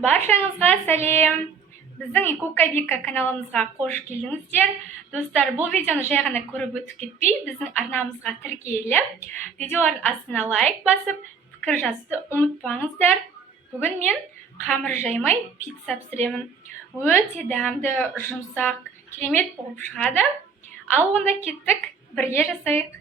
Баршаңызға сәлем. Біздің Икука каналымызға қош келдіңіздер. Достар, бұл видеоны жай ғана көріп өтіп кетпей, біздің арнамызға тіркеліп, видеолардың астына лайк басып, пікір жазуды ұмытпаңыздар. Бүгін мен қамыр жаймай пицца пісіремін. Өте дәмді, жұмсақ, керемет болып шығады. Ал онда кеттік, бірге жасайық.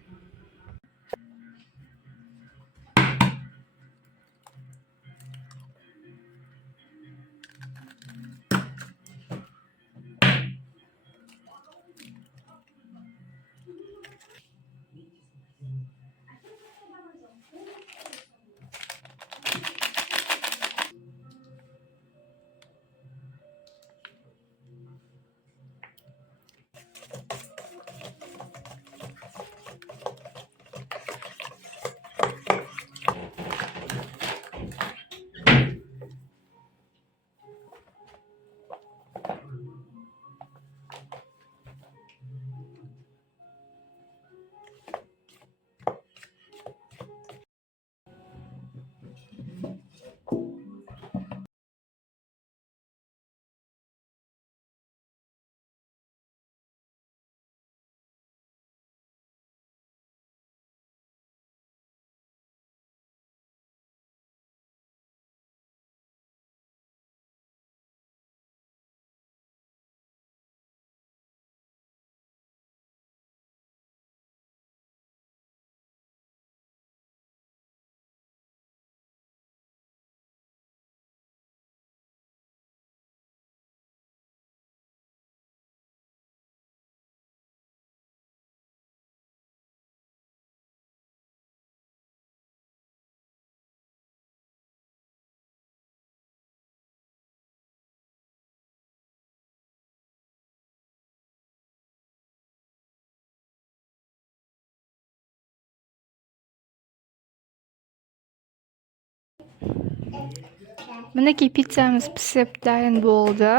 Мінекей пиццамыз пісіп дайын болды.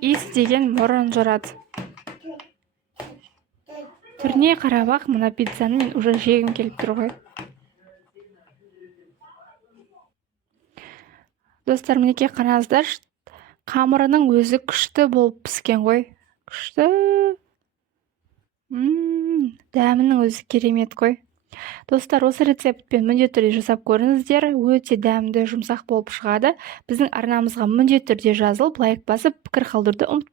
Иіс деген мұрын жырады. Түріне қарап-ақ, мына пиццаны мен уже жегім келіп тұр ғой. Достар, мінекей қараңыздар, қамырының өзі күшті болып піскен ғой. Күшті. Дәмінің өзі керемет қой. Достар, осы рецептпен міндетті түрде жасап көріңіздер. Өте дәмді, жұмсақ болып шығады. Біздің арнамызға міндетті түрде жазылып, лайк басып, пікір қалдыруды ұмытпаңыздар.